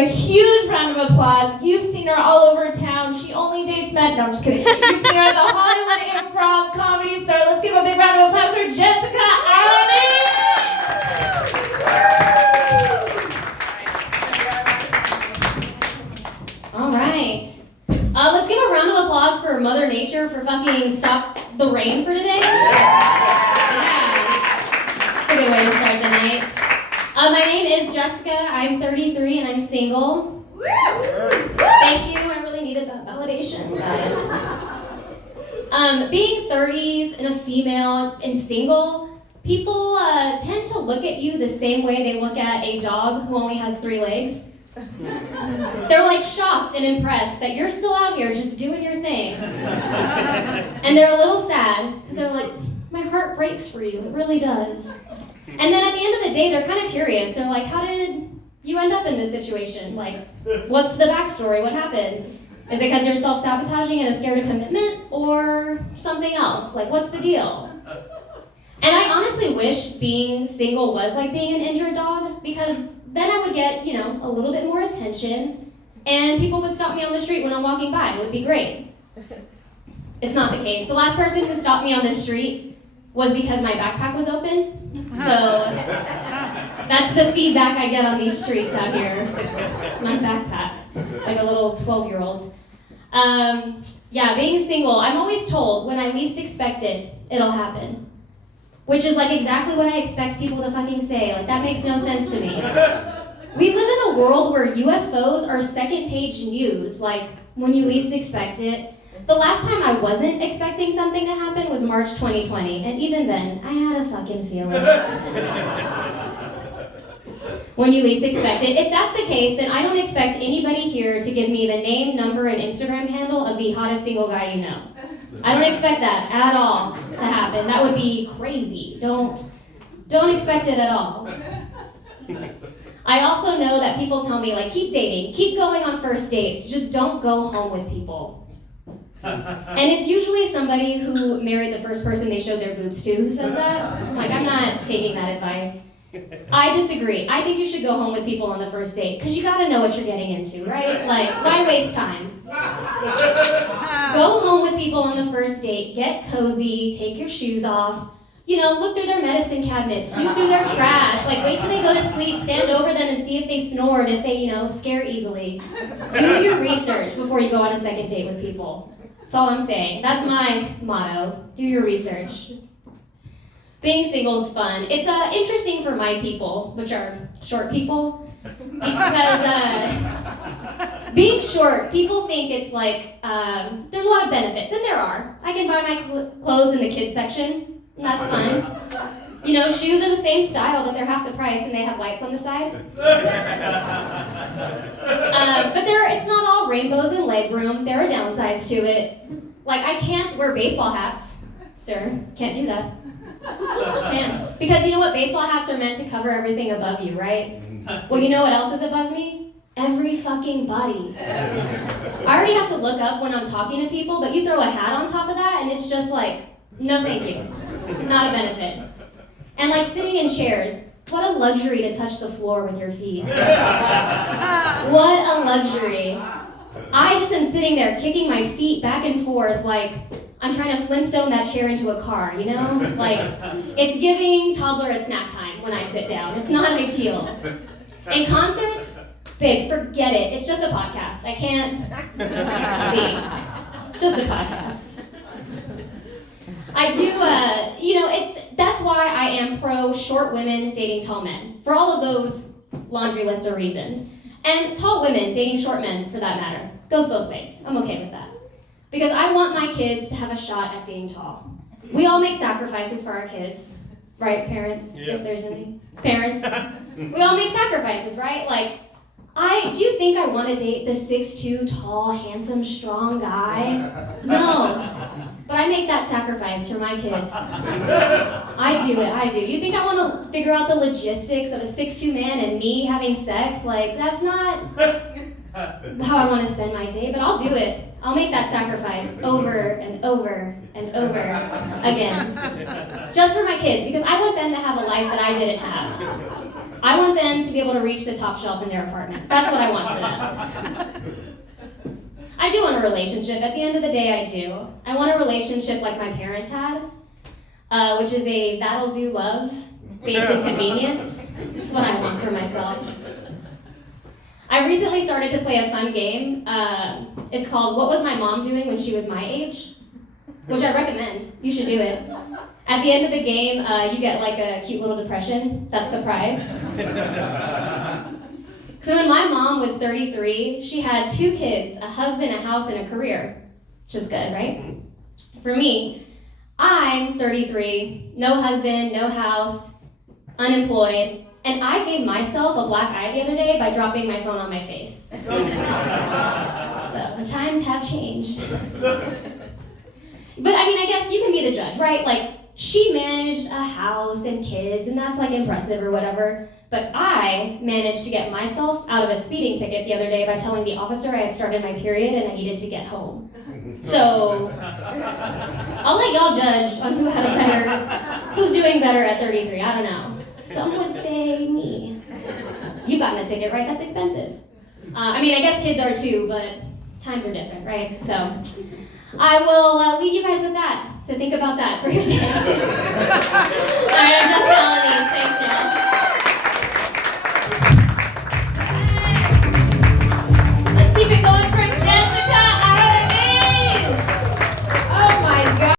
a huge round of applause. You've seen her all over town. She only dates men. No, I'm just kidding. You've seen her at the Hollywood Improv Comedy Store. Let's give a big round of applause for Jessica Arney. All right. Let's give a round of applause for Mother Nature for fucking stop the rain for today. That's a good way to start the night. My name is Jessica. I'm 33 and I'm single. Thank you. I really needed that validation, guys. Being 30s and a female and single, people tend to look at you the same way they look at a dog who only has 3 legs. They're like shocked and impressed that you're still out here just doing your thing. And they're a little sad because they're like, my heart breaks for you, it really does. And then at the end of the day, they're kind of curious. They're like, how did you end up in this situation? Like, what's the backstory? What happened? Is it because you're self-sabotaging and scared of commitment or something else? Like, what's the deal? And I honestly wish being single was like being an injured dog, because then I would get, a little bit more attention and people would stop me on the street when I'm walking by. It would be great. It's not the case. The last person who stopped me on the street was because my backpack was open. So that's the feedback I get on these streets out here. My backpack, like a little 12-year-old. Being single, I'm always told when I least expect it, it'll happen. Which is like exactly what I expect people to fucking say. Like, that makes no sense to me. We live in a world where UFOs are second-page news, like when you least expect it. The last time I wasn't expecting something to happen was March 2020, and even then, I had a fucking feeling. When you least expect it. If that's the case, then I don't expect anybody here to give me the name, number, and Instagram handle of the hottest single guy you know. I don't expect that at all to happen. That would be crazy. Don't expect it at all. I also know that people tell me, like, keep dating, keep going on first dates, just don't go home with people. And it's usually somebody who married the first person they showed their boobs to who says that. Like, I'm not taking that advice. I disagree. I think you should go home with people on the first date, because you gotta know what you're getting into, right? Like, why waste time? Go home with people on the first date, get cozy, take your shoes off, look through their medicine cabinet, snoop through their trash, like wait till they go to sleep, stand over them and see if they snore and if they, scare easily. Do your research before you go on a second date with people. That's all I'm saying. That's my motto. Do your research. Being single is fun. It's interesting for my people, which are short people, because being short, people think it's like, there's a lot of benefits, and there are. I can buy my clothes in the kids section, and that's fun. Shoes are the same style, but they're half the price, and they have lights on the side. But it's not all rainbows and legroom. There are downsides to it. Like, I can't wear baseball hats, sir. Can't do that. Can't. Because you know what? Baseball hats are meant to cover everything above you, right? Well, you know what else is above me? Every fucking body. I already have to look up when I'm talking to people, but you throw a hat on top of that, and it's just like, no thank you. Not a benefit. And like sitting in chairs, what a luxury to touch the floor with your feet. What a luxury. I just am sitting there kicking my feet back and forth like I'm trying to Flintstone that chair into a car, Like, it's giving toddler at snack time when I sit down. It's not ideal. In concerts, babe, forget it. It's just a podcast. I can't see. It's just a podcast. I do, that's why I am pro short women dating tall men. For all of those laundry list of reasons. And tall women dating short men, for that matter. Goes both ways. I'm okay with that. Because I want my kids to have a shot at being tall. We all make sacrifices for our kids. Right, parents? Yeah. If there's any. Parents? We all make sacrifices, right? Like, do you think I want to date the 6'2", tall, handsome, strong guy? No. But I make that sacrifice for my kids. I do. You think I want to figure out the logistics of a 6'2" man and me having sex? Like, that's not how I want to spend my day, but I'll do it. I'll make that sacrifice over and over and over again. Just for my kids, because I want them to have a life that I didn't have. I want them to be able to reach the top shelf in their apartment. That's what I want for them. I do want a relationship. At the end of the day, I do. I want a relationship like my parents had, which is a that'll do love, basic convenience. That's what I want for myself. I recently started to play a fun game. It's called What Was My Mom Doing When She Was My Age? Which I recommend. You should do it. At the end of the game, you get like a cute little depression. That's the prize. So when my mom was 33, she had 2 kids, a husband, a house, and a career. Which is good, right? For me, I'm 33, no husband, no house, unemployed, and I gave myself a black eye the other day by dropping my phone on my face. So times have changed. But I mean, I guess you can be the judge, right? Like, she managed a house and kids, and that's like impressive or whatever. But I managed to get myself out of a speeding ticket the other day by telling the officer I had started my period and I needed to get home. So, I'll let y'all judge on who's doing better at 33, I don't know. Some would say me. You got in a ticket, right? That's expensive. I mean, I guess kids are too, but times are different, right? So, I will leave you guys with that, to think about that for your day. All right, I'm just Melanie. Thanks, Josh.